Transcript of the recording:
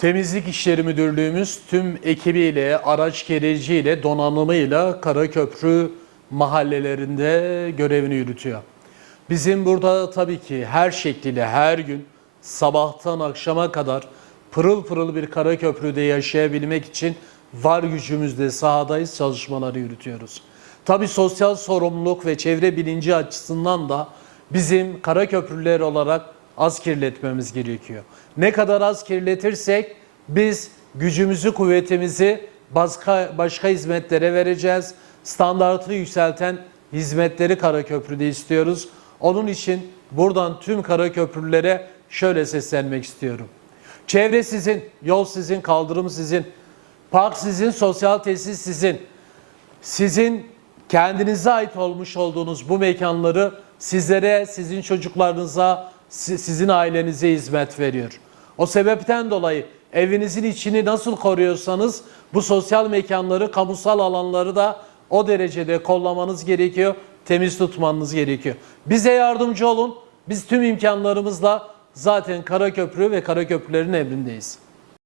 Temizlik İşleri Müdürlüğümüz tüm ekibiyle, araç gereciyle, donanımıyla Karaköprü mahallelerinde görevini yürütüyor. Bizim burada tabii ki her şekliyle her gün sabahtan akşama kadar pırıl pırıl bir Karaköprü'de yaşayabilmek için var gücümüzle sahadayız, çalışmaları yürütüyoruz. Tabii sosyal sorumluluk ve çevre bilinci açısından da bizim Karaköprüler olarak az kirletmemiz gerekiyor. Ne kadar az kirletirsek biz gücümüzü, kuvvetimizi başka, başka hizmetlere vereceğiz. Standartı yükselten hizmetleri Karaköprü'de istiyoruz. Onun için buradan tüm Karaköprülere şöyle seslenmek istiyorum. Çevre sizin, yol sizin, kaldırım sizin, park sizin, sosyal tesis sizin. Sizin kendinize ait olmuş olduğunuz bu mekanları sizlere, sizin çocuklarınıza, sizin ailenize hizmet veriyor. O sebepten dolayı evinizin içini nasıl koruyorsanız bu sosyal mekanları, kamusal alanları da o derecede kollamanız gerekiyor, temiz tutmanız gerekiyor. Bize yardımcı olun. Biz tüm imkanlarımızla zaten Karaköprü ve Karaköprülerin emrindeyiz.